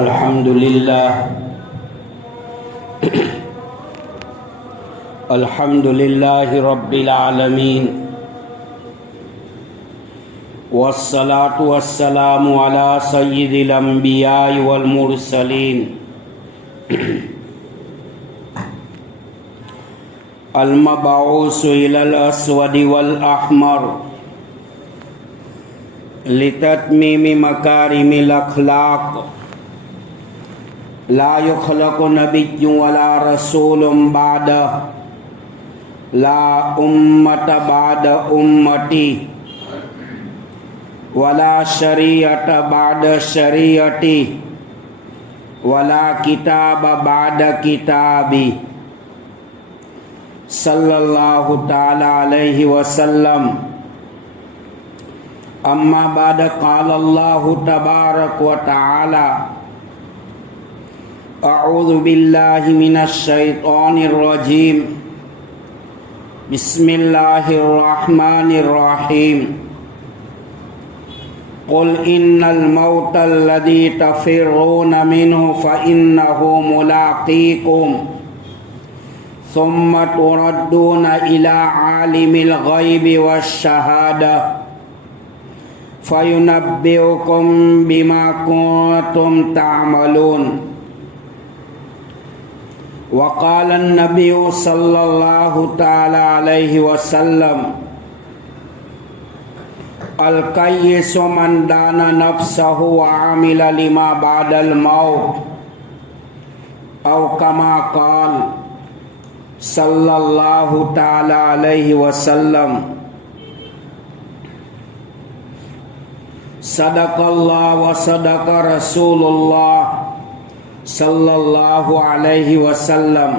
الحمد لله الحمد لله رب العالمين والصلاة والسلام على سيد الأنبياء والمرسلين المبعوث إلى الأسود والأحمر لتتميم مكارم الأخلاق لا يخلق نبي ولا رسول بعده لا أمة بعد أمتي ولا شريعة بعد شريعتي ولا كتاب بعد كتابي صلى الله تعالى عليه وسلم. أما بعد قال الله تبارك وتعالى أعوذ بالله من الشيطان الرجيم بسم الله الرحمن الرحيم قل إن الموت الذي تفرون منه فإنه ملاقيكم ثم تردون إلى عالم الغيب والشهادة فينبئكم بما كنتم تعملون. وقال النبي صلى الله تعالى عليه وسلم الكيس من دان نفسه وعمل لما بعد الموت أو كما قال صلى الله تعالى عليه وسلم. صدق الله وصدق رسول الله صلی اللہ علیہ وسلم.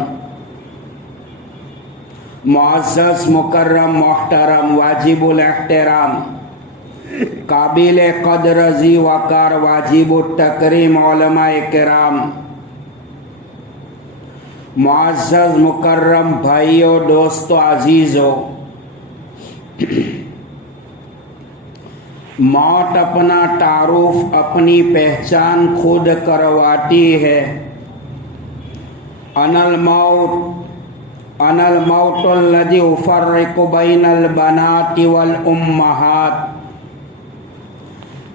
معزز مکرم محترم واجب الاحترام قابل قدر ذی وقار واجب التکریم علماء کرام، معزز مکرم بھائیوں دوستوں عزیزوں، موت اپنا تعارف اپنی پہچان خود کرواتی ہے. انا الموت الذی افرق بین البنات والامہات،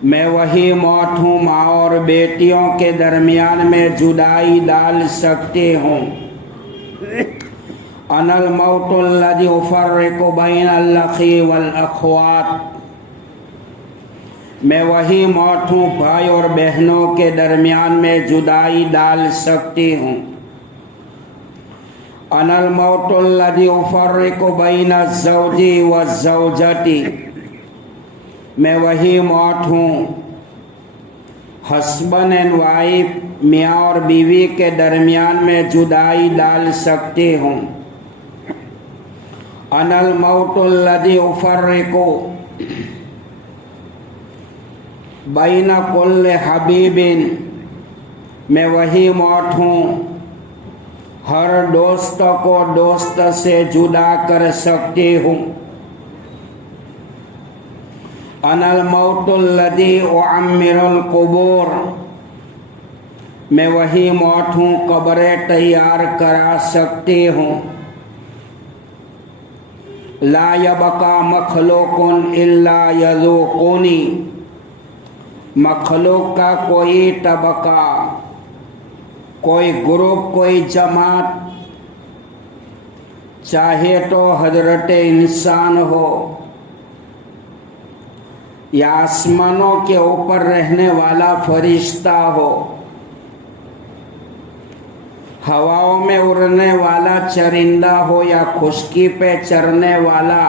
میں وہی موت ہوں ماں اور بیٹیوں کے درمیان میں جدائی ڈال سکتی ہوں. انا الموت الذی افرق بین الاخی والاخوات، میں وہی موت ہوں بھائی اور بہنوں کے درمیان میں جدائی ڈال سکتی ہوں. انا الموت الذی افرق بین الزوج والزوجۃ، میں وہی موت ہوں ہسبینڈ اینڈ وائف میاں اور بیوی کے درمیان میں جدائی ڈال سکتی ہوں. انا الموت الذی افرق بین کل حبیب، میں وہی موت ہوں ہر دوست کو دوست سے جدا کر سکتی ہوں. انا الموت الذی اعمر القبور، میں وہی موت ہوں قبریں تیار کرا سکتی ہوں. لا یبقی مخلوق الا یذوقنی، مخلوق کا کوئی طبقہ، کوئی گروپ، کوئی جماعت، چاہے تو حضرت انسان ہو یا آسمانوں کے اوپر رہنے والا فرشتہ ہو، ہواؤں میں اڑنے والا چرندہ ہو یا خشکی پہ چرنے والا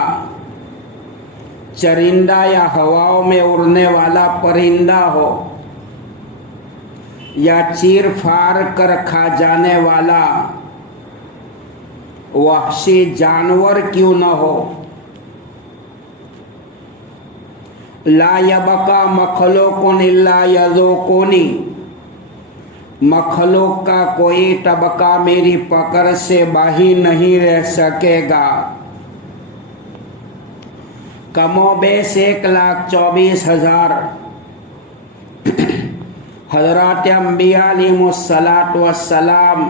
چرندہ یا ہواؤں میں اڑنے والا پرندہ ہو یا چیر پھاڑ کر کھا جانے والا وحشی جانور کیوں نہ ہو. لا یبقی مخلوق الا یذوقنی، مخلوق کا کوئی طبقہ میری پکڑ سے باہر نہیں رہ سکے گا. کم و بیش 1,24,000 حضرات انبیاء علیہ السلام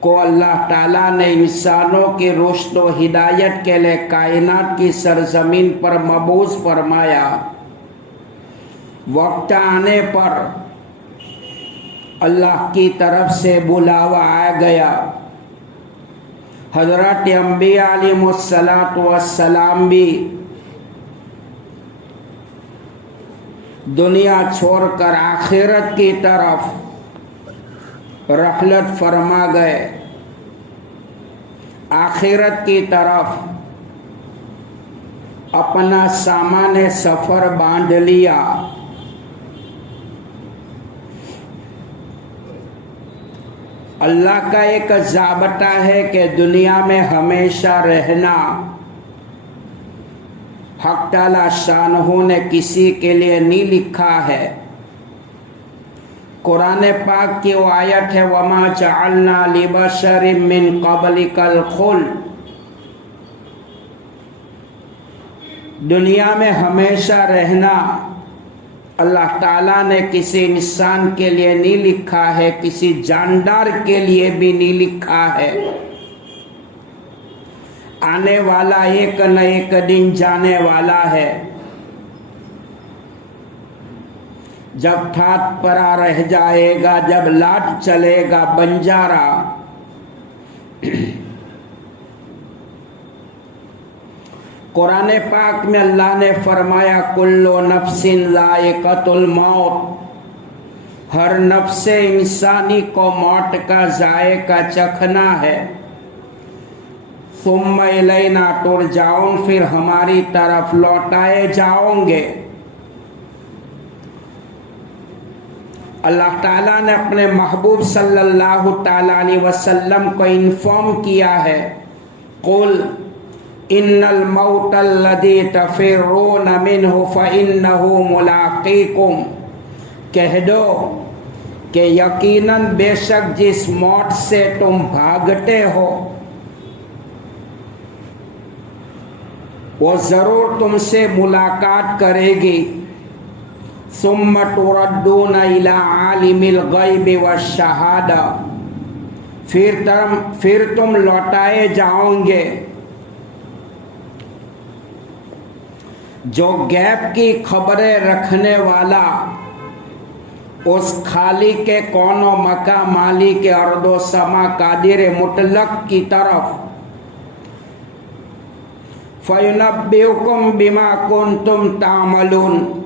کو اللہ تعالیٰ نے انسانوں کی رشد و ہدایت کے لیے کائنات کی سرزمین پر مبعوث فرمایا۔ وقت آنے پر اللہ کی طرف سے بلاوا آ گیا۔ حضرت انبیاء علیہ السلام بھی دنیا چھوڑ کر آخرت کی طرف رحلت فرما گئے، آخرت کی طرف اپنا سامان سفر باندھ لیا۔ اللہ کا ایک ضابطہ ہے کہ دنیا میں ہمیشہ رہنا حق تعالی شانہ نے کسی کے لیے نہیں لکھا ہے۔ قرآن پاک کی وہ آیت ہے وَمَا جَعَلْنَا لِبَشَرٍ مِّن قَبْلِكَ الْخُلْدَ، دنیا میں ہمیشہ رہنا اللہ تعالیٰ نے کسی انسان کے لیے نہیں لکھا ہے، کسی جاندار کے لیے بھی نہیں لکھا ہے۔ آنے والا ایک نہ ایک دن جانے والا ہے۔ جب ٹھاٹ پرا رہ جائے گا، جب لاٹ چلے گا بنجارا، قرآن پاک میں اللہ نے فرمایا کلو نفس ذائقۃ الموت، ہر نفس انسانی کو موت کا ذائقہ چکھنا ہے۔ ثم الینا ترجعون، پھر ہماری طرف لوٹائے جاؤں گے۔ اللہ تعالیٰ نے اپنے محبوب صلی اللہ تعالیٰ علیہ وسلم کو انفارم کیا ہے قل ان الموت الذی تفرون منہ فإنہ ملاقیکم، کہہ دو کہ یقیناً بے شک جس موت سے تم بھاگتے ہو وہ ضرور تم سے ملاقات کرے گی۔ ثم تردون الی عالم الغیب والشہادہ، پھر تم لوٹائے جاؤں گے جو غیب کی خبریں رکھنے والا، اس خالق کے کون و مکان مالک ارض و سما قادر مطلق کی طرف۔ فَيُنَبِّئُكُم بِمَا كُنتُمْ تَعْمَلُونَ،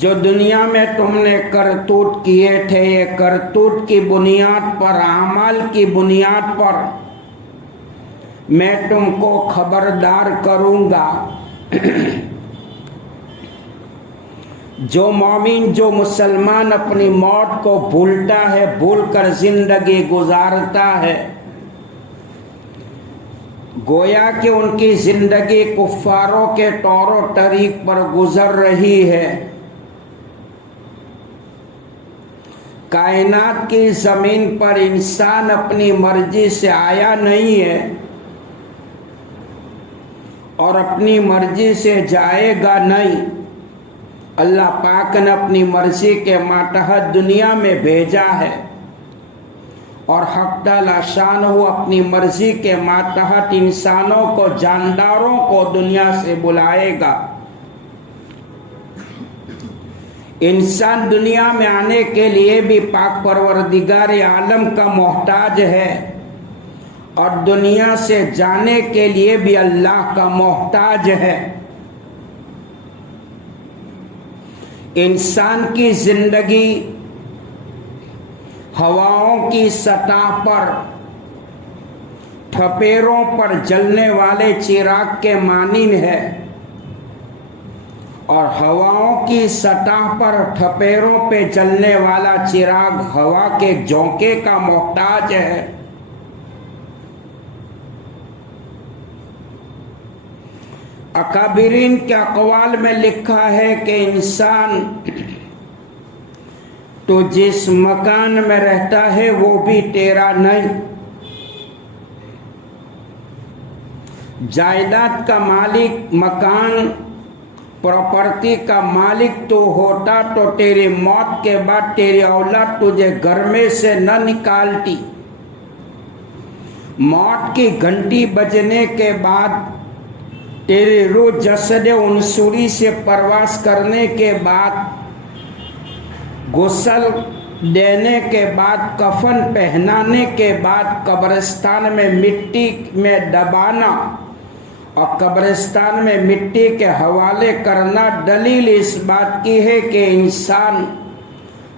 جو دنیا میں تم نے کرتوت کیے تھے، یہ کرتوت کی بنیاد پر، اعمال کی بنیاد پر میں تم کو خبردار کروں گا۔ جو مومن، جو مسلمان اپنی موت کو بھولتا ہے، بھول کر زندگی گزارتا ہے، گویا کہ ان کی زندگی کفاروں کے طور و طریق پر گزر رہی ہے۔ کائنات کی زمین پر انسان اپنی مرضی سے آیا نہیں ہے اور اپنی مرضی سے جائے گا نہیں۔ اللہ پاک نے اپنی مرضی کے ماتحت دنیا میں بھیجا ہے اور حق تعالی شانہ اپنی مرضی کے ماتحت انسانوں کو، جانداروں کو دنیا سے بلائے گا۔ انسان دنیا میں آنے کے لیے بھی پاک پروردگار عالم کا محتاج ہے اور دنیا سے جانے کے لیے بھی اللہ کا محتاج ہے۔ انسان کی زندگی ہواؤں کی سطح پر، ٹھپیروں پر جلنے والے چراغ کے مانند ہے اور ہواؤں کی سطح پر ٹھپیروں پہ جلنے والا چراغ ہوا کے جھونکے کا محتاج ہے۔ اکابرین کے اقوال میں لکھا ہے کہ انسان تو جس مکان میں رہتا ہے وہ بھی تیرا نہیں، جائیداد کا مالک، مکان प्रॉपर्टी का मालिक तो होता तो तेरी मौत के बाद तेरी औलाद तुझे घर में से न निकालती। मौत की घंटी बजने के बाद तेरी रूह जसद उनसुरी से प्रवास करने के बाद, गुस्ल देने के बाद, कफन पहनाने के बाद कब्रिस्तान में मिट्टी में दबाना और कब्रिस्तान में मिट्टी के हवाले करना दलील इस बात की है कि इंसान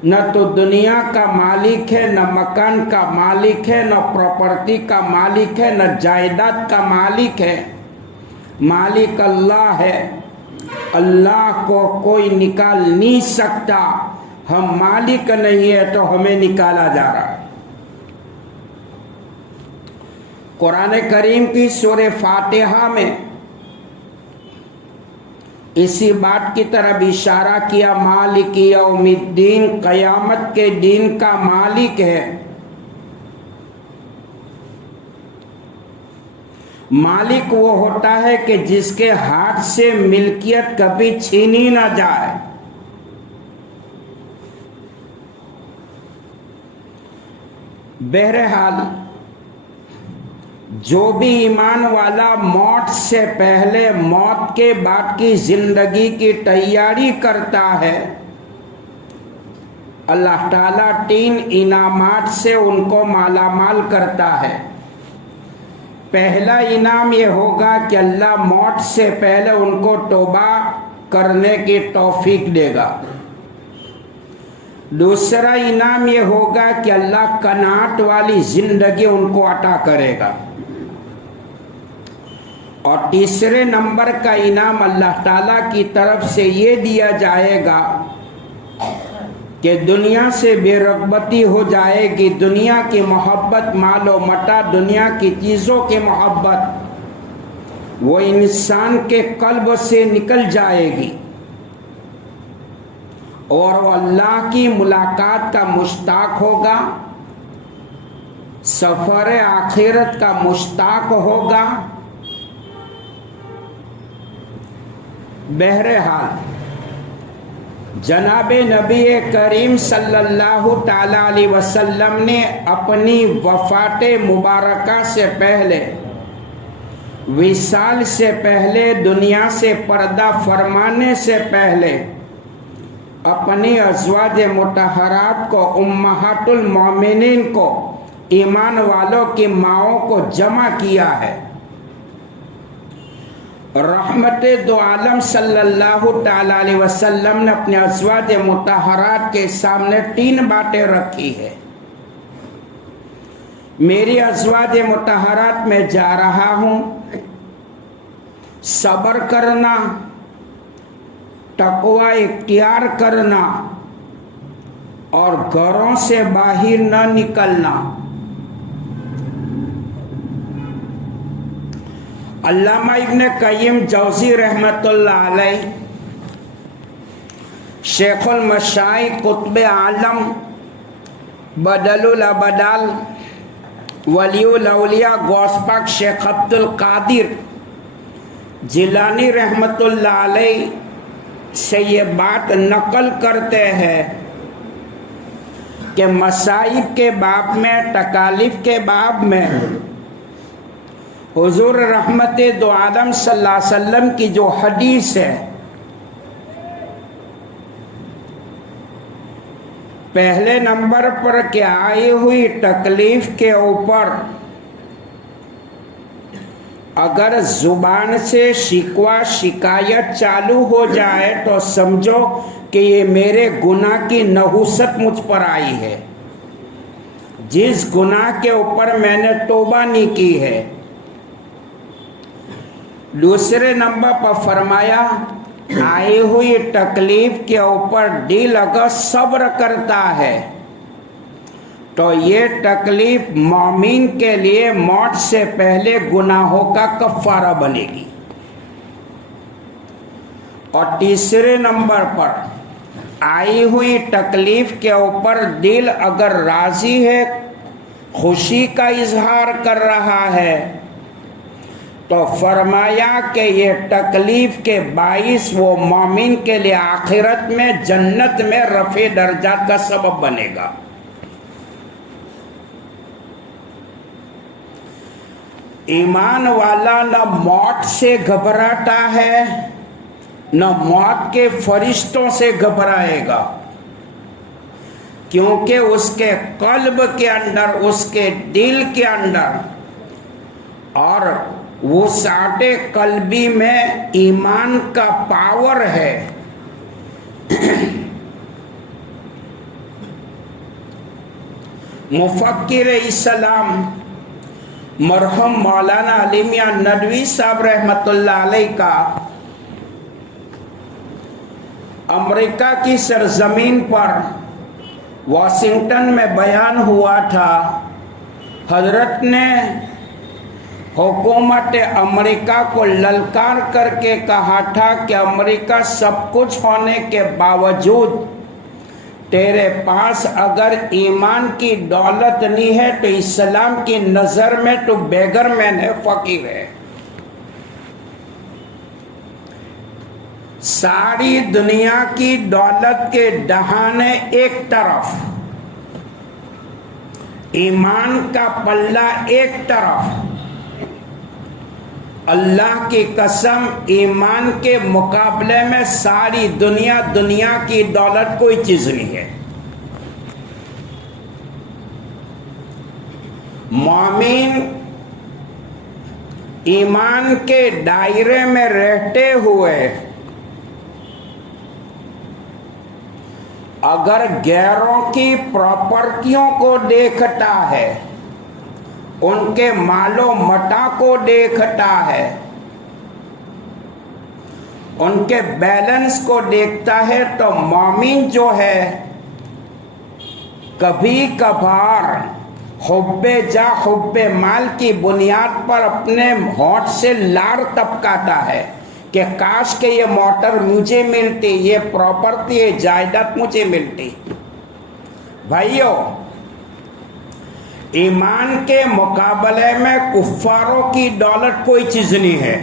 न तो दुनिया का मालिक है, न मकान का मालिक है, न प्रॉपर्टी का मालिक है, न जायदाद का मालिक है। मालिक अल्लाह है। अल्लाह को कोई निकाल नहीं सकता। हम मालिक नहीं है तो हमें निकाला जा रहा है। कुरान करीम की सूरह फातिहा में इसी बात की तरफ इशारा किया, मालिक यौमिद्दीन, क़यामत के दिन का मालिक है। मालिक वो होता है कि जिसके हाथ से मिल्कियत कभी छीनी ना जाए। बहरहाल जो भी ईमान वाला मौत से पहले मौत के बाद की जिंदगी की तैयारी करता है, अल्लाह ताला 3 इनामात से उनको मालामाल करता है। पहला इनाम ये होगा कि अल्लाह मौत से पहले उनको तौबा करने की तौफीक देगा। दूसरा इनाम ये होगा कि अल्लाह कनात वाली जिंदगी उनको अता करेगा। और तीसरे नंबर का इनाम अल्लाह ताला की तरफ से ये दिया जाएगा कि दुनिया से बेरग़बती हो जाएगी। दुनिया की मोहब्बत, मालो मता, दुनिया की चीज़ों की मोहब्बत वो इंसान के कल्ब से निकल जाएगी और वो अल्लाह की मुलाकात का मुश्ताक होगा, सफ़र आखिरत का मुश्ताक होगा। बहरहाल जनाब नबी करीम सल्लल्लाहु ताला अलैहि वसल्लम ने अपनी वफ़ात मुबारका से पहले, विसाल से पहले, दुनिया से पर्दा फरमाने से पहले अपनी अज़वाज मुतहरात को, उम्महातुल मोमिनीन को, ईमान वालों की माओं को जमा किया है। रहमते दो आलम सल्लल्लाहु ताला अलैहि वसल्लम ने अपने अज़वाज मुतहरात के सामने 3 बातें रखी है। मेरी अज़वाज मुतहरात में जा रहा हूँ, सब्र करना, तक़वा इख्तियार करना और घरों से बाहर न निकलना। अल्लामा इब्न क़य्यिम जौज़ी रहमतुल्लाह अलैह, शेखुल मशाइख़, कुतुब आलम, बदलुल अबदाल, वलियुल औलिया, गौस पाक शेख अब्दुल कादिर जिलानी रहमतुल्लाह अलैह से ये बात नकल करते हैं कि मसाइब के बाब में, तकालीफ के बाब में हुजूर रहमत दो आलम सल्लल्लाहु अलैहि वसल्लम की जो हदीस है, पहले नंबर पर कि आई हुई तकलीफ के ऊपर अगर जुबान से शिकवा शिकायत चालू हो जाए तो समझो कि ये मेरे गुनाह की नहुसत मुझ पर आई है, जिस गुनाह के ऊपर मैंने तौबा नहीं की है। दूसरे नंबर पर फरमाया, आई हुई तकलीफ के ऊपर दिल अगर सब्र करता है तो ये तकलीफ मोमिन के लिए मौत से पहले गुनाहों का कफ़ारा बनेगी। और तीसरे नंबर पर आई हुई तकलीफ के ऊपर दिल अगर राज़ी है, खुशी का इजहार कर रहा है, تو فرمایا کہ یہ تکلیف کے باعث وہ مومن کے لیے آخرت میں جنت میں رفع درجات کا سبب بنے گا. ایمان والا نہ موت سے گھبراتا ہے نہ موت کے فرشتوں سے گھبرائے گا، کیونکہ اس کے قلب کے اندر، اس کے دل کے اندر اور وسعت قلبی میں ایمان کا پاور ہے. مفکر اسلام مرحوم مولانا علی میاں ندوی صاحب رحمۃ اللہ علیہ کا امریکہ کی سرزمین پر واشنگٹن میں بیان ہوا تھا. حضرت نے حکومت امریکہ کو للکار کر کے کہا تھا کہ امریکہ سب کچھ ہونے کے باوجود تیرے پاس اگر ایمان کی دولت نہیں ہے تو اسلام کی نظر میں تو بیگر مین ہے، فقیر ہے. ساری دنیا کی دولت کے دہانے ایک طرف، ایمان کا پلہ ایک طرف. اللہ کی قسم ایمان کے مقابلے میں ساری دنیا کی دولت کوئی چیز نہیں ہے. مومن ایمان کے دائرے میں رہتے ہوئے اگر غیروں کی پراپرٹیوں کو دیکھتا ہے، ان کے مال و متاع کو دیکھتا ہے، ان کے بیلنس کو دیکھتا ہے، تو مومن جو ہے کبھی کبھار حب جا حب مال کی بنیاد پر اپنے ہونٹ سے لار ٹپکاتا ہے کہ کاش کہ یہ موٹر مجھے ملتی، یہ پراپرٹی، یہ جائیداد مجھے ملتی. بھائیو، ایمان کے مقابلے میں کفاروں کی دولت کوئی چیز نہیں ہے.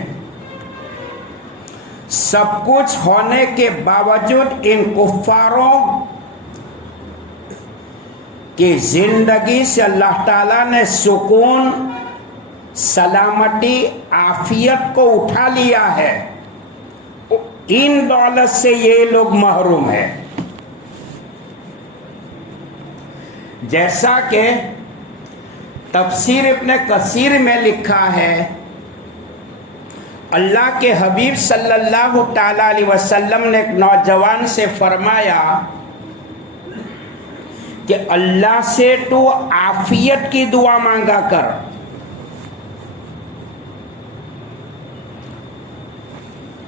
سب کچھ ہونے کے باوجود ان کفاروں کی زندگی سے اللہ تعالیٰ نے سکون، سلامتی، عافیت کو اٹھا لیا ہے. ان دولت سے یہ لوگ محروم ہیں. جیسا کہ تفسیر ابن کثیر میں لکھا ہے، اللہ کے حبیب صلی اللہ تعالی علیہ وسلم نے ایک نوجوان سے فرمایا کہ اللہ سے تو عافیت کی دعا مانگا کر.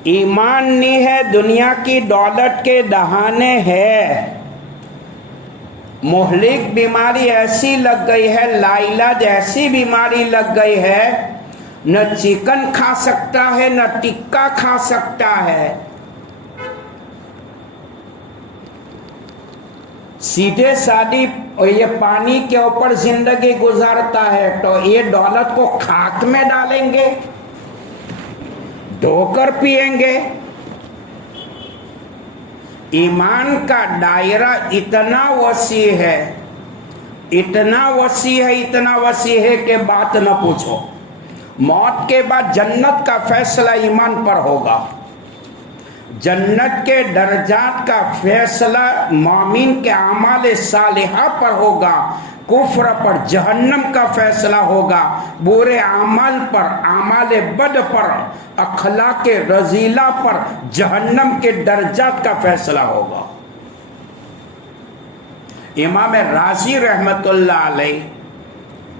ایمان نہیں ہے، دنیا کی دولت کے دہانے ہے. مہلک بیماری ایسی لگ گئی ہے، لاعلاج ایسی بیماری لگ گئی ہے، نہ چکن کھا سکتا ہے نہ ٹکا کھا سکتا ہے. سیدھے سادی یہ پانی کے اوپر زندگی گزارتا ہے، تو یہ دولت کو خاک میں ڈالیں گے، دھو کر پیئیں گے. ایمان کا دائرہ اتنا وسیع ہے، اتنا وسیع ہے، اتنا وسیع ہے کہ بات نہ پوچھو. موت کے بعد جنت کا فیصلہ ایمان پر ہوگا. جنت کے درجات کا فیصلہ مومن کے اعمال صالحہ پر ہوگا. کفر پر جہنم کا فیصلہ ہوگا. برے اعمال پر، اعمال بد پر، اخلاق رذیلہ پر جہنم کے درجات کا فیصلہ ہوگا. امام رازی رحمت اللہ علیہ،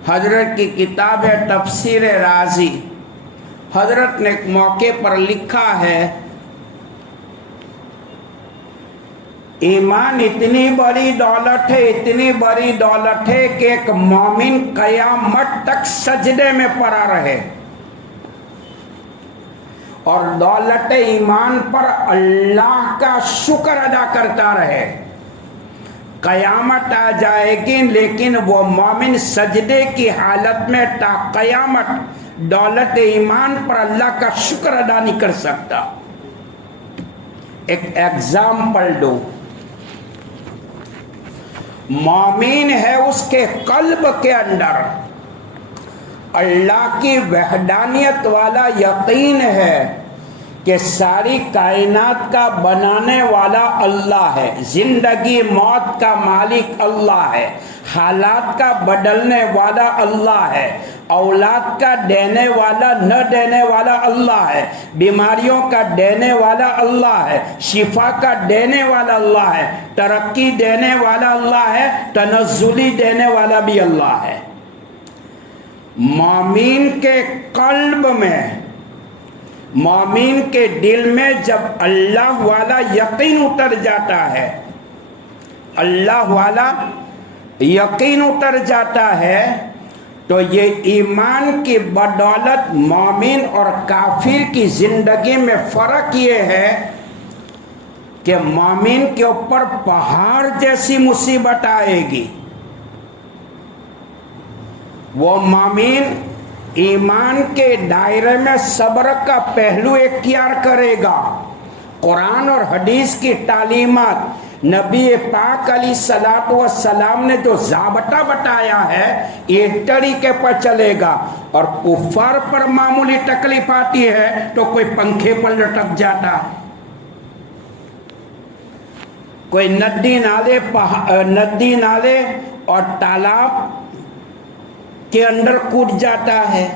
حضرت کی کتاب ہے تفسیر رازی، حضرت نے ایک موقع پر لکھا ہے، ایمان اتنی بڑی دولت ہے، اتنی بڑی دولت ہے کہ ایک مومن قیامت تک سجدے میں پڑا رہے اور دولت ایمان پر اللہ کا شکر ادا کرتا رہے. قیامت آ جائے گی لیکن وہ مومن سجدے کی حالت میں تا قیامت दौलत ईमान पर अल्लाह का शुक्र अदा नहीं कर सकता। एक एग्जाम्पल दो, मोमिन है उसके कल्ब के अंदर अल्लाह की वहदानियत वाला यकीन है कि सारी कायनात का बनाने वाला अल्लाह है, जिंदगी मौत का मालिक अल्लाह है, हालात का बदलने वाला अल्लाह है, औलाद का देने वाला न देने वाला अल्लाह है, बीमारियों का देने वाला अल्लाह है, शिफा का देने वाला अल्लाह है, तरक्की देने वाला अल्लाह है, तनज़्ज़ुली देने वाला भी अल्लाह है। मोमिन के कल्ब में, मोमिन के दिल में जब अल्लाह वाला यकीन उतर जाता है, अल्लाह वाला यकीन उतर जाता है, तो ये ईमान की बदौलत मोमिन और काफिर की जिंदगी में फर्क ये है कि मोमिन के ऊपर पहाड़ जैसी मुसीबत आएगी, वो मोमिन ईमान के दायरे में सब्र का पहलू इख्तियार करेगा। कुरान और हदीस की तालीमात, नबी पाक अलैहिस्सलातु वस्सलाम ने जो ज़ाबता बताया है, एक तरीके पर चलेगा। और कुफार पर मामूली तकलीफ आती है तो कोई पंखे पर लटक जाता है, कोई नदी नाले और तालाब के अंदर कूद जाता है,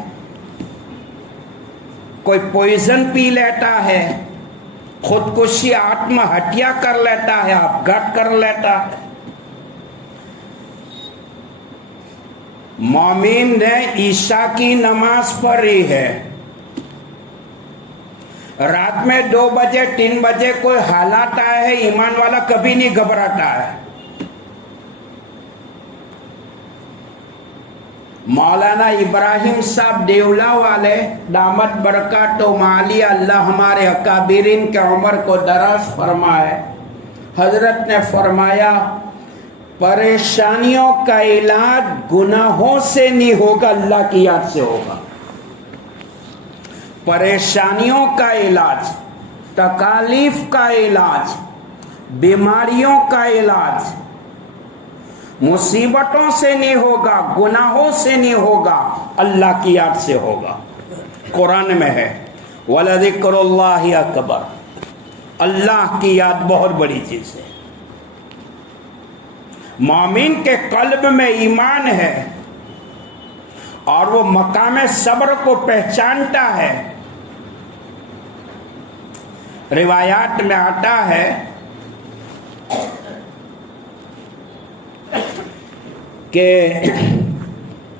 कोई पॉइजन पी लेता है, खुदकुशी आत्महत्या कर लेता है, अपघात कर लेता है। मोमिन ने ईशा की नमाज पढ़ी है, रात में 2 बजे 3 बजे कोई हालात आए है, ईमान वाला कभी नहीं घबराता है। मौलाना इब्राहिम साहब देवला वाले दामत बरकातो माली, अल्लाह हमारे अकाबिरीन के उम्र को दराज फरमाए, हजरत ने फरमाया परेशानियों का इलाज गुनाहों से नहीं होगा, अल्लाह की याद से होगा। परेशानियों का इलाज, तकालीफ का इलाज, बीमारियों का इलाज मुसीबतों से नहीं होगा, गुनाहों से नहीं होगा, अल्लाह की याद से होगा। कुरान में है वलज़िक्रुल्लाहि अकबर, अल्लाह की याद बहुत बड़ी चीज है। मोमिन के कल्ब में ईमान है और वो मकाम सब्र को पहचानता है। रिवायात में आता है कि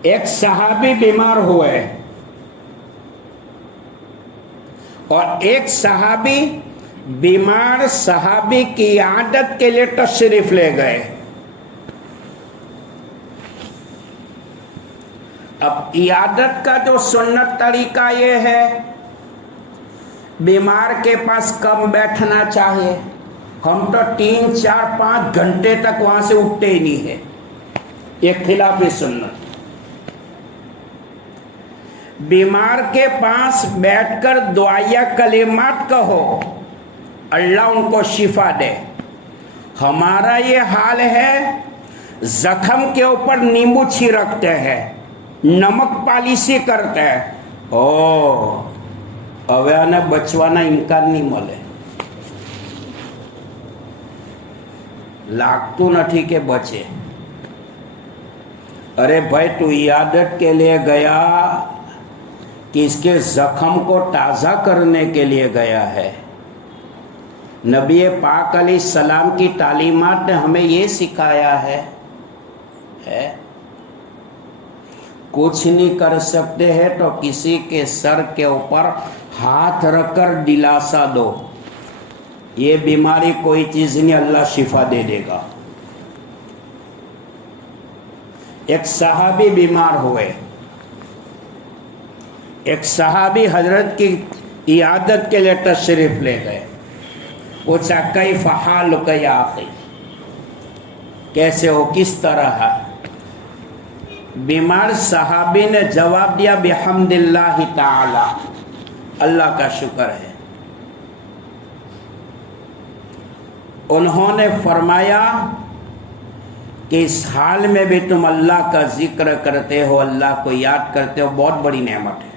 एक सहाबी बीमार हुए और एक सहाबी बीमार सहाबी की आदत के लिए तशरीफ ले गए। अब इयादत का जो सुन्नत तरीका ये है, बीमार के पास कम बैठना चाहिए। हम तो 3, 4, 5 घंटे तक वहां से उठते ही नहीं है, ये खिलाफ सुन्नत। बीमार के पास बैठकर दुआया कलिमात कहो, अल्लाह उनको शिफा दे। हमारा ये हाल है, जख्म के ऊपर नींबू छिड़कते हैं, नमक पालिशी करते हैं। ओ હવે આને બચવાના ઇનકાર નહીં મળે, લાગતું નથી કે બચે। अरे भाई तू इयादत के लिए गया कि इसके जख्म को ताज़ा करने के लिए गया है। नबी पाक अलैहिस्सलाम की तालीमात ने हमें ये सिखाया है कुछ नहीं कर सकते हैं तो किसी के सर के ऊपर हाथ रखकर दिलासा दो, ये बीमारी कोई चीज नहीं, अल्लाह शिफा दे देगा। एक सहाबी बीमार हुए, एक सहाबी हजरत की इयादत के लिए तशरीफ ले गए। पूछा कैफ हालुक या अखी, कैसे हो, किस तरह है? बीमार सहाबी ने जवाब दिया बिहम्दिल्लाहि ताला, अल्लाह का शुक्र है। उन्होंने फरमाया कि इस हाल में भी तुम अल्लाह का जिक्र करते हो, अल्लाह को याद करते हो, बहुत बड़ी नेमत है।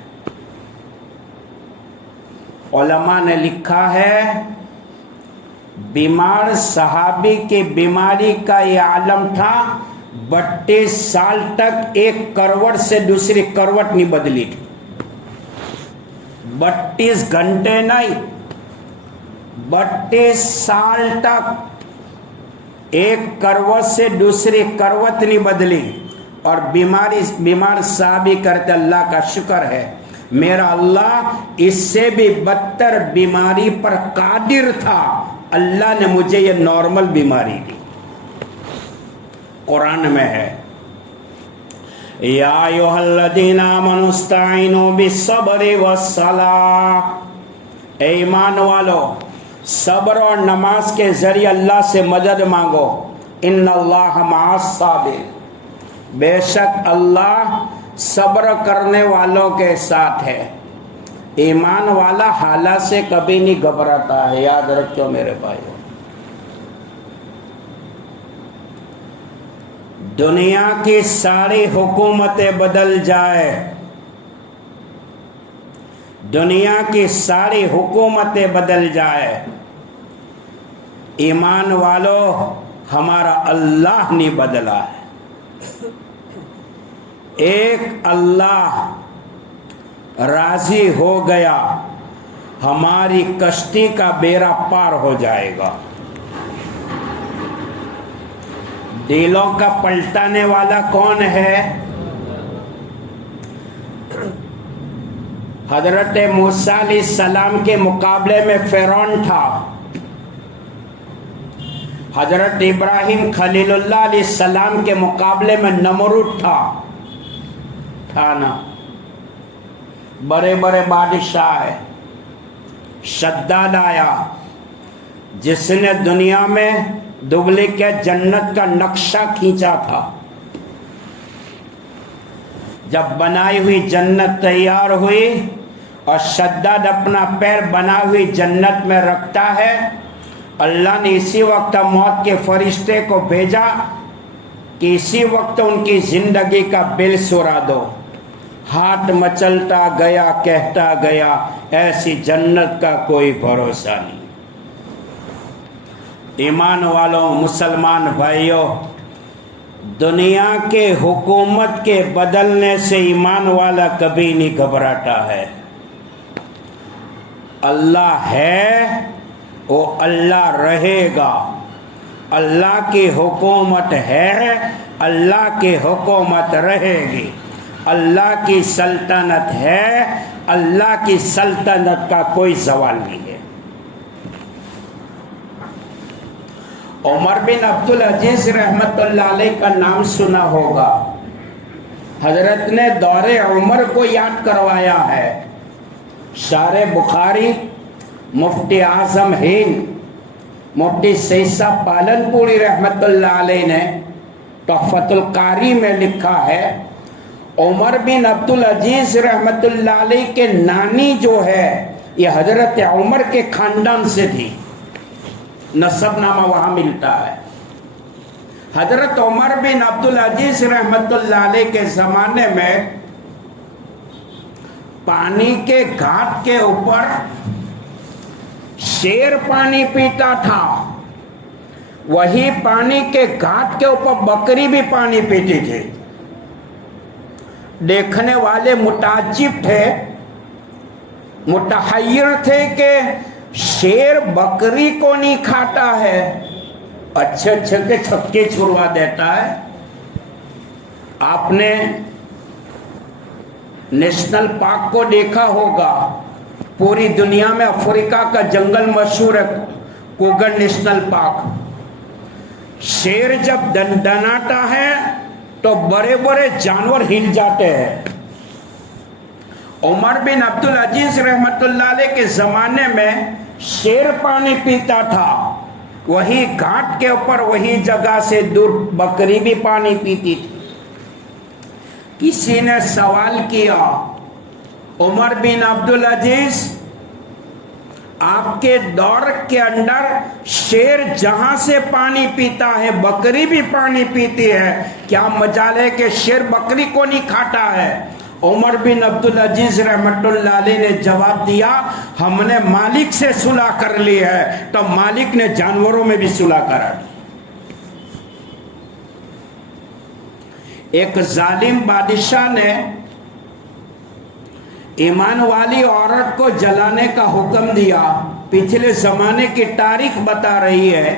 उलमा ने लिखा है बीमार सहाबी की बीमारी का ये आलम था, 32 साल तक एक करवट से दूसरी करवट नहीं बदली थी। 32 घंटे नहीं, 32 साल तक एक करवट से दूसरी करवट नहीं बदली। और बीमार साहबी करते अल्लाह का शुक्र है, मेरा अल्लाह इससे भी बदतर बीमारी पर कादिर था, अल्लाह ने मुझे ये नॉर्मल बीमारी दी। कुरान में है या अय्युहल्लज़ीना आमनू इस्ताईनू बिस्सब्रि वस्सलाह, ए ईमान वालो सब्र और नमाज के जरिए अल्लाह से मदद मांगो। इन्नल्लाह मअस साबिर, बेशक अल्लाह सब्र करने वालों के साथ है। ईमान वाला हालात से कभी नहीं घबराता है, याद रखो मेरे भाइयों। दुनिया की सारी हुकूमतें बदल जाए, दुनिया की सारी हुकूमतें बदल जाए, ईमान वालों हमारा अल्लाह नहीं बदला है। एक अल्लाह राजी हो गया, हमारी कश्ती का बेड़ा पार हो जाएगा। दिलों का पलटाने वाला कौन है? हजरत मूसा अलैहिस्सलाम के मुकाबले में फिरौन था, हजरत इब्राहिम खलीलुल्लाह अलैहिस्सलाम के मुकाबले में नमरूद था ना। बड़े बड़े बादशाह है। शद्दाद आया जिसने दुनिया में डुप्लीकेट जन्नत का नक्शा खींचा था। जब बनाई हुई जन्नत तैयार हुई और शद्दाद अपना पैर बना हुई जन्नत में रखता है, अल्लाह ने इसी वक्त मौत के फरिश्ते को भेजा कि इसी वक्त उनकी जिंदगी का बिल सुरा दो। हाथ मचलता गया, कहता गया ऐसी जन्नत का कोई भरोसा नहीं। ईमान वालों, मुसलमान भाइयों, दुनिया के हुकूमत के बदलने से ईमान वाला कभी नहीं घबराता है। अल्लाह है, वो अल्लाह रहेगा। अल्लाह की हुकूमत है, अल्लाह की हुकूमत रहेगी। अल्लाह की सल्तनत है, अल्लाह की सल्तनत का कोई सवाल नहीं है। उमर बिन अब्दुल अजीज रहमतुल्लाह अलैह का नाम सुना होगा। हजरत ने दौरे उमर को याद करवाया है। शारे बुखारी, मुफ्ती आजम हिंद, मुफ्ती सईसा पालनपुरी रहमतुल्लाह अलैह ने तोहफतुल कारी में लिखा है, उमर बिन अब्दुल अजीज रहमतुल्लाह अलैह के नानी जो है ये हजरत उमर के खानदान से थी। नसबनामा वहां मिलता है। हजरत उमर बिन अब्दुल अजीज रहमतुल्लाह अलैह के जमाने में पानी के घाट के ऊपर शेर पानी पीता था, वही पानी के घाट के ऊपर बकरी भी पानी पीती थी। देखने वाले मुताज्जिब थे, मुतहय्यर थे कि शेर बकरी को नहीं खाता है, अच्छे अच्छे के छक्के छुड़वा देता है। आपने नेशनल पार्क को देखा होगा, पूरी दुनिया में अफ्रीका का जंगल मशहूर है, कोगर नेशनल पार्क। शेर जब दंडनाता है तो बड़े बड़े जानवर हिल जाते हैं। उमर बिन अब्दुल अजीज रहमतुल्लाह अलैह के जमाने में शेर पानी पीता था, वही घाट के ऊपर वही जगह से दूर बकरी भी पानी पीती थी। کسی نے سوال کیا عمر بن عبدل عزیز آپ کے دور کے اندر شیر جہاں سے پانی پیتا ہے بکری بھی پانی پیتی ہے، کیا مجال ہے کہ شیر بکری کو نہیں کھاتا ہے؟ عمر بن عبدل عزیز رحمت اللہ علیہ نے جواب دیا ہم نے مالک سے صلح کر لی ہے، تو مالک نے جانوروں میں بھی صلح کرا دی۔ ایک ظالم بادشاہ نے ایمان والی عورت کو جلانے کا حکم دیا۔ پچھلے زمانے کی تاریخ بتا رہی ہے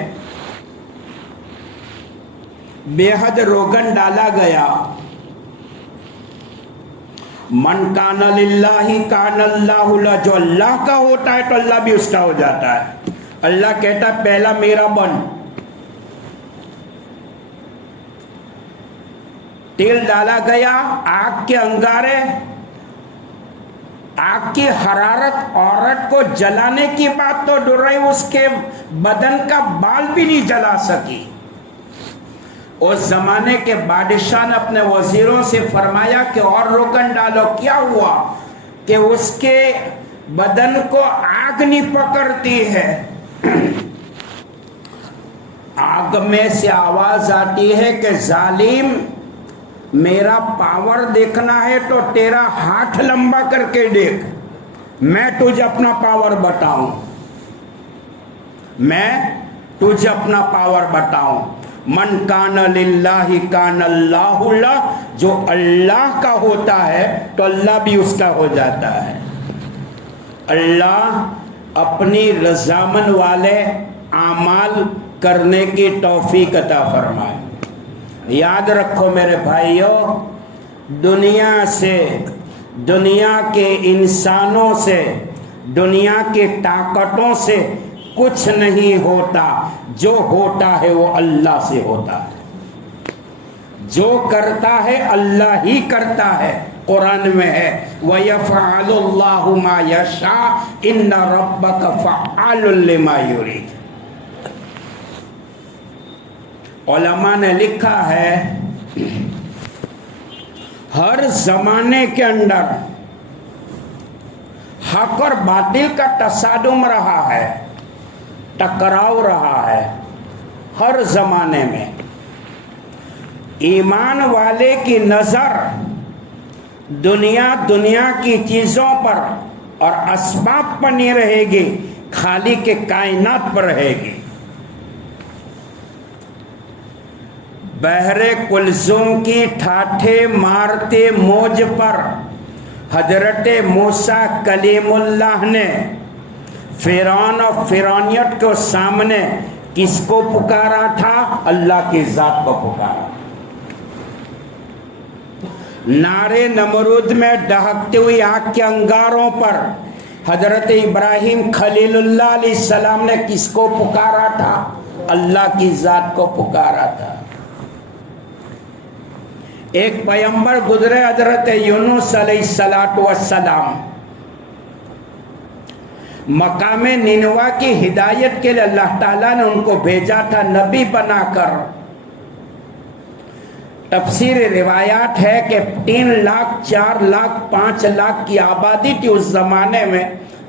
بے حد روغن ڈالا گیا۔ من کان للہ کان اللہ لہ، جو اللہ کا ہوتا ہے تو اللہ بھی اس کا ہو جاتا ہے۔ اللہ کہتا ہے پہلا میرا بن۔ تیل ڈالا گیا، آگ کے انگارے، آگ کی حرارت عورت کو جلانے کی بات تو دور رہی، اس کے بدن کا بال بھی نہیں جلا سکی۔ اس زمانے کے بادشاہ نے اپنے وزیروں سے فرمایا کہ اور روغن ڈالو۔ کیا ہوا کہ اس کے بدن کو آگ نہیں پکڑتی ہے۔ آگ میں سے آواز آتی ہے کہ ظالم میرا پاور دیکھنا ہے تو تیرا ہاتھ لمبا کر کے دیکھ، میں تجھے اپنا پاور بتاؤں، میں تجھے اپنا پاور بتاؤں۔ من کان للہ کان اللہ لہ، جو اللہ کا ہوتا ہے تو اللہ بھی اس کا ہو جاتا ہے۔ اللہ اپنی رضامند والے اعمال کرنے کی توفیق عطا فرمائے۔ یاد رکھو میرے بھائیوں، دنیا سے، دنیا کے انسانوں سے، دنیا کی طاقتوں سے کچھ نہیں ہوتا، جو ہوتا ہے وہ اللہ سے ہوتا ہے۔ جو کرتا ہے اللہ ہی کرتا ہے۔ قرآن میں ہے وَيَفْعَلُ اللَّهُ مَا يَشَاءُ إِنَّ رَبَّكَ فَعَّالٌ لِمَا يُرِيدُ۔ علماء نے لکھا ہے ہر زمانے کے اندر حق اور باطل کا تصادم رہا ہے، ٹکراؤ رہا ہے ہر زمانے میں۔ ایمان والے کی نظر دنیا کی چیزوں پر اور اسباب پر نہیں رہے گی، خالق کے کائنات پر رہے گی۔ بحر کلثوم کی ٹھاٹھے مارتے موج پر حضرت موسیٰ کلیم اللہ نے فرعون اور فرعونیت کو سامنے کس کو پکارا تھا؟ اللہ کی ذات کو پکارا۔ نارے نمرود میں دہکتی ہوئی آگ کے انگاروں پر حضرت ابراہیم خلیل اللہ علیہ السلام نے کس کو پکارا تھا؟ اللہ کی ذات کو پکارا تھا۔ ایک پیغمبر گزرے حضرت یونس علیہ السلام، مقام نینوا کی ہدایت کے لیے اللہ تعالیٰ نے ان کو بھیجا تھا نبی بنا کر۔ تفسیر روایات ہے کہ 3 لاکھ 4 لاکھ 5 لاکھ کی آبادی تھی اس زمانے میں۔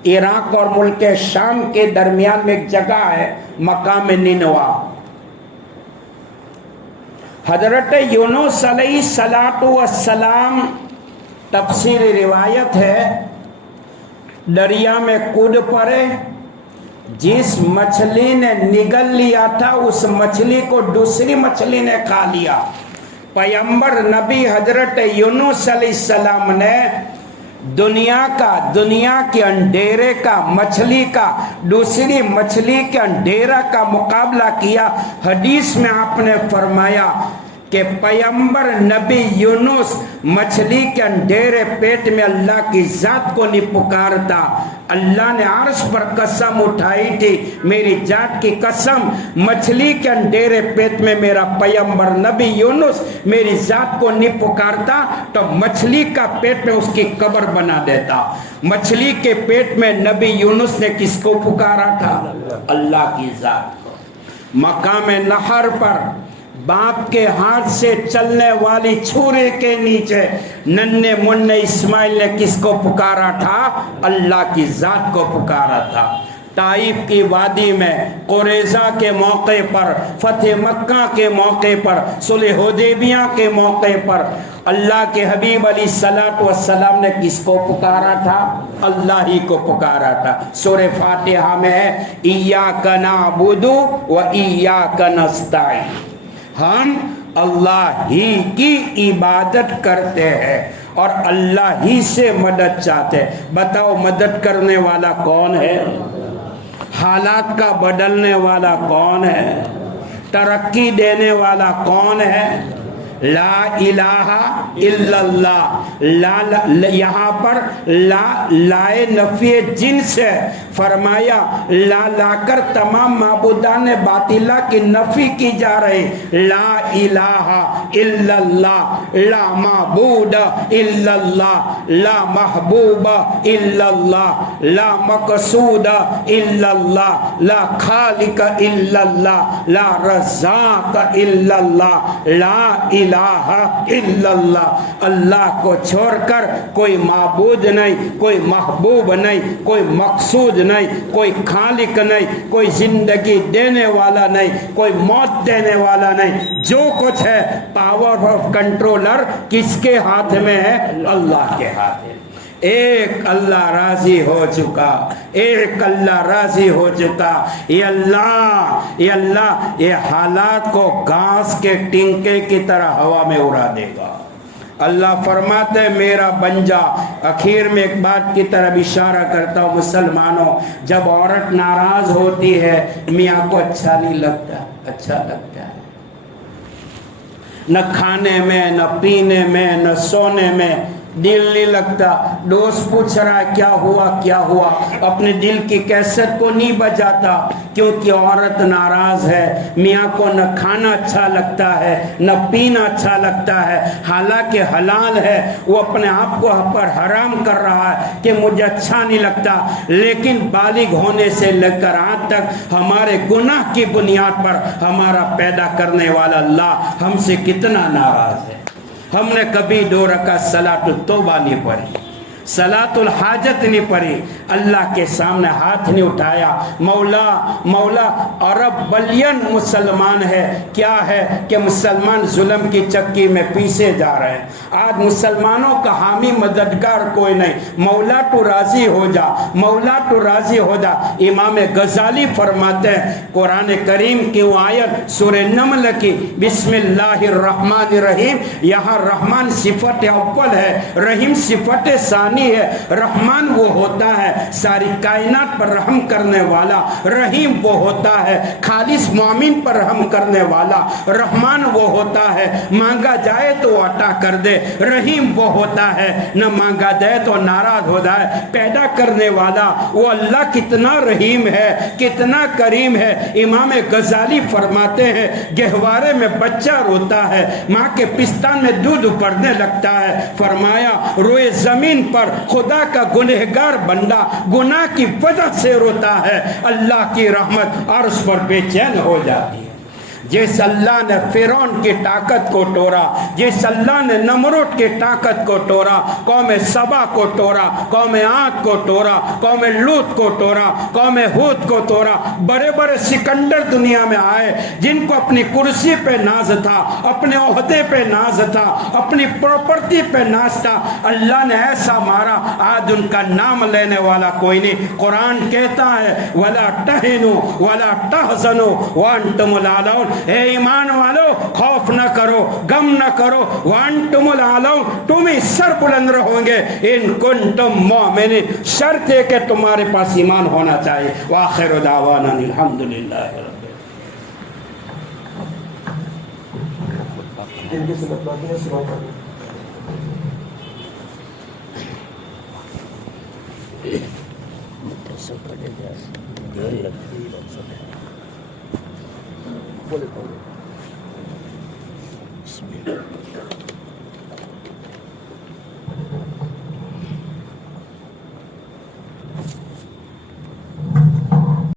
عراق اور ملک شام کے درمیان میں ایک جگہ ہے مقام نینوا۔ حضرت یونس علیہ السلام، تفسیر روایت ہے، دریا میں کود پڑے، جس مچھلی نے نگل لیا تھا اس مچھلی کو دوسری مچھلی نے کھا لیا۔ پیغمبر نبی حضرت یونس علیہ السلام نے دنیا کے اندھیرے کا، مچھلی کا، دوسری مچھلی کے اندھیرا کا مقابلہ کیا۔ حدیث میں آپ نے فرمایا کہ پیغمبر نبی یونس مچھلی کے اندھیرے پیٹ میں اللہ کی ذات کو نہیں پکارتا۔ اللہ نے عرش پر قسم اٹھائی تھی، میری ذات کی قسم، مچھلی کے اندھیرے پیٹ میں میرا پیغمبر نبی یونس میری ذات کو نہیں پکارتا تو مچھلی کا پیٹ میں اس کی قبر بنا دیتا۔ مچھلی کے پیٹ میں نبی یونس نے کس کو پکارا تھا؟ اللہ کی ذات کو۔ مقام نہر پر बाप के हाथ से चलने वाली छुरे के नीचे नन्हे मुन्ने इस्माइल ने किसको पुकारा था? अल्लाह की जात को पुकारा था। ताइफ की वादी में कुरैज़ा के मौके पर, फतेह मक्का के मौके पर, सुलह हुदैबिया के मौके पर अल्लाह के हबीब अलैहिस्सलातु वस्सलाम ने किसको पुकारा था? अल्लाह ही को पुकारा था। सूरह फातिहा में है इय्याका नअबुदु व इय्याका नस्तईन, हम अल्लाह ही की इबादत करते हैं और अल्लाह ही से मदद चाहते हैं। बताओ मदद करने वाला कौन है? हालात का बदलने वाला कौन है? तरक्की देने वाला कौन है? ला इलाहा इल्लल्लाह। ला यहाँ पर लाए नफी जिन्स है, फरमाया ला लाकर तमाम माबूदान बातिला की नफी की जा रही। ला इलाहा इल्लल्लाह, ला माबूद इल्लल्लाह, ला महबूब इल्लल्लाह, ला मकसूद इल्लल्लाह, ला खालिक इल्लल्लाह, ला रज़ाक इल्लल्लाह, ला इलाहा इल्लल्लाह। अल्लाह को छोड़कर कोई माबूद नहीं, कोई महबूब नहीं, कोई मकसूद नहीं, कोई खालिक नहीं, कोई जिंदगी देने वाला नहीं, कोई मौत देने वाला नहीं। जो कुछ है पावर ऑफ कंट्रोलर किसके हाथ में है? अल्लाह के हाथ में। एक अल्लाह राजी हो चुका, एक अल्लाह राजी हो चुका। ये अल्लाह ये हालात को घास के टिंके की तरह हवा में उड़ा देगा। अल्लाह फरमाते मेरा बंजा। आखिर में एक बात की तरफ इशारा करता हूँ मुसलमानों, जब औरत नाराज होती है मियाँ को अच्छा नहीं लगता, अच्छा लगता है न खाने में, न पीने में, न सोने में दिल नहीं लगता। दोस्त पूछ रहा है क्या हुआ क्या हुआ, अपने दिल की कैसेट को नहीं बजाता क्योंकि औरत नाराज है। मियाँ को न खाना अच्छा लगता है न पीना अच्छा लगता है, हालांकि हलाल है, वो अपने आप को पर हराम कर रहा है कि मुझे अच्छा नहीं लगता। लेकिन बालिग होने से लेकर आज तक हमारे गुनाह की बुनियाद पर हमारा पैदा करने वाला अल्लाह हमसे कितना नाराज है। हमने कभी 2 रकात सलातुल तौबा नहीं पढ़ी, सलातुल हाजत नहीं पढ़ी, अल्लाह के सामने हाथ नहीं उठाया। मौला मौला अरब बलियन मुसलमान है, क्या है कि मुसलमान जुल्म की चक्की में पीसे जा रहे हैं। आज मुसलमानों का हामी मददगार कोई नहीं। मौला तो राजी हो जा, मौला तो राजी हो जा। इमाम गजाली फरमाते हैं कुरान करीम की आयत सूरह नमल की बिस्मिल्लाहिर्रहमानिर्रहीम, यहाँ रहमान सिफत अव्वल है, रहीम सिफत सानी है। रहमान वो होता है सारी कायनात पर रहम करने वाला, रहीम वो होता है खालिस मोमिन पर रहम करने वाला, रहमान वो होता है मांगा जाए तो अता कर दे, रहीम वो होता है न मांगा जाए तो नाराज हो जाए। पैदा करने वाला वो अल्लाह कितना रहीम है, कितना करीम है। इमाम गजाली फरमाते हैं गहवारे में बच्चा रोता है, माँ के पिस्तान में दूध पड़ने लगता है। फरमाया रोए जमीन पर खुदा का गुनहगार बंदा गुनाह की वजह से रोता है, अल्लाह की रहमत अर्श पर बेचैन हो जाती है। जिस अल्लाह ने फिरौन की ताकत को तोड़ा, जिस अल्लाह ने नमरूद की ताकत को तोड़ा, कौम सबा को तोड़ा, कौम आद को तोड़ा, कौम लूत को तोड़ा, कौम हूद को तोड़ा। बड़े बड़े सिकंदर दुनिया में आए जिनको अपनी कुर्सी पे नाज था, अपने ओहदे पे नाज था, अपनी प्रॉपर्टी पे नाज था, अल्लाह ने ऐसा मारा आज उनका नाम लेने वाला कोई नहीं। कुरान कहता है वला तहिनु वला तहजनु व अंतुमुल आलौन, हे ईमान वालों खौफ न करो, गम न करो, वांतुमुल आलौन, तुम ही सर बुलंद रहोगे इन कुंतुम मोमिनीन, शर्त है कि तुम्हारे पास ईमान होना चाहिए। वाखिर दावाना अल्हम्दुलिल्लाह। बोले